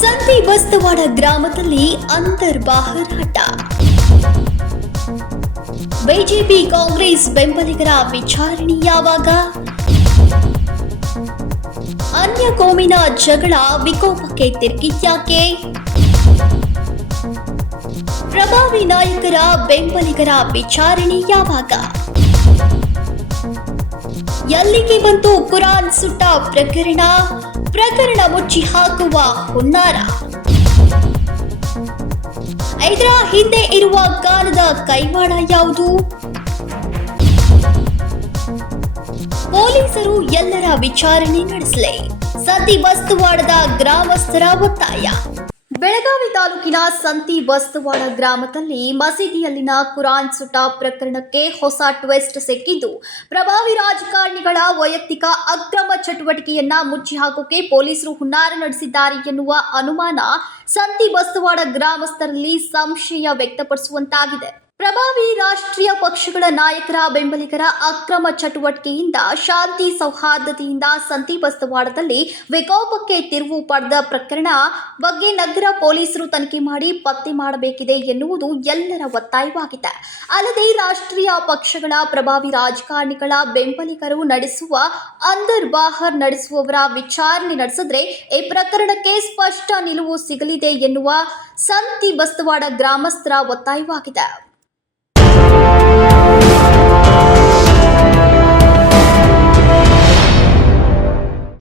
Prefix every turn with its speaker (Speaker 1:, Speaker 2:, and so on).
Speaker 1: ಸಂತಿ ಬಸ್ತವಾಡ ಗ್ರಾಮದಲ್ಲಿ ಅಂತರ್ಬಾಹರಾಟ ಬಿಜೆಪಿ ಕಾಂಗ್ರೆಸ್ ಬೆಂಬಲಿಗರ ವಿಚಾರಣೆ ಯಾವಾಗ? ಅನ್ಯ ಕೋಮಿನ ಜಗಳ ವಿಕೋಪಕ್ಕೆ ತಿರುಗಿದ್ಯಾಕೆ ಪ್ರಭಾವಿ ನಾಯಕರ ಬೆಂಬಲಿಗರ ವಿಚಾರಣೆ ಯಾವಾಗ? ಎಲ್ಲಿಗೆ ಬಂತು ಕುರಾನ್ ಸುಟ್ಟ ಪ್ರಕರಣ? ಪ್ರಕರಣ ಮುಚ್ಚಿ ಹಾಕುವ ಹುನ್ನಾರ. ಇದರ ಹಿಂದೆ ಇರುವ ಕಾಲದ ಕೈವಾಡ ಯಾವುದು? ಪೊಲೀಸರು ಎಲ್ಲರ ವಿಚಾರಣೆ ನಡೆಸಲಿ. ಸತಿ ಬಸ್ತುವಾಡದ ಗ್ರಾಮಸ್ಥರ ಒತ್ತಾಯ. ಬೆಳಗಾವಿ ತಾಲೂಕಿನ ಸಂತಿ ವಸ್ತುವಾಡ ಗ್ರಾಮದಲ್ಲಿ ಮಸೀದಿಯಲ್ಲಿನ ಕುರಾನ್ ಸುಟ ಪ್ರಕರಣಕ್ಕೆ ಹೊಸ ಟ್ವಿಸ್ಟ್ ಸಿಕ್ಕಿದ್ದು, ಪ್ರಭಾವಿ ರಾಜಕಾರಣಿಗಳ ವೈಯಕ್ತಿಕ ಅಕ್ರಮ ಚಟುವಟಿಕೆಯನ್ನ ಮುಚ್ಚಿ ಹಾಕೋಕೆ ಪೊಲೀಸರು ಹುನ್ನಾರ ನಡೆಸಿದ್ದಾರೆ ಎನ್ನುವ ಅನುಮಾನ ಸಂತಿ ಬಸ್ತುವಾಡ ಗ್ರಾಮಸ್ಥರಲ್ಲಿ ಸಂಶಯ ವ್ಯಕ್ತಪಡಿಸುವಂತಾಗಿದೆ. ಪ್ರಭಾವಿ ರಾಷ್ಟ್ರೀಯ ಪಕ್ಷಗಳ ನಾಯಕರ ಬೆಂಬಲಿಗರ ಅಕ್ರಮ ಚಟುವಟಿಕೆಯಿಂದ ಶಾಂತಿ ಸೌಹಾರ್ದತೆಯಿಂದ ಸಂತಿ ಬಸ್ತವಾಡದಲ್ಲಿ ವಿಕೋಪಕ್ಕೆ ತಿರುವು ಪಡೆದ ಪ್ರಕರಣ ಬಗ್ಗೆ ನಗರ ಪೊಲೀಸರು ತನಿಖೆ ಮಾಡಿ ಪತ್ತೆ ಮಾಡಬೇಕಿದೆ ಎನ್ನುವುದು ಎಲ್ಲರ ಒತ್ತಾಯವಾಗಿದೆ. ಅಲ್ಲದೆ ರಾಷ್ಟ್ರೀಯ ಪಕ್ಷಗಳ ಪ್ರಭಾವಿ ರಾಜಕಾರಣಿಗಳ ಬೆಂಬಲಿಗರು ನಡೆಸುವ ಅಂದರ್ ಬಾಹರ್ ನಡೆಸುವವರ ವಿಚಾರಣೆ ನಡೆಸಿದ್ರೆ ಈ ಪ್ರಕರಣಕ್ಕೆ ಸ್ಪಷ್ಟ ನಿಲುವು ಸಿಗಲಿದೆ ಎನ್ನುವ ಸಂತಿ ಬಸ್ತವಾಡ ಗ್ರಾಮಸ್ಥರ ಒತ್ತಾಯವಾಗಿದೆ.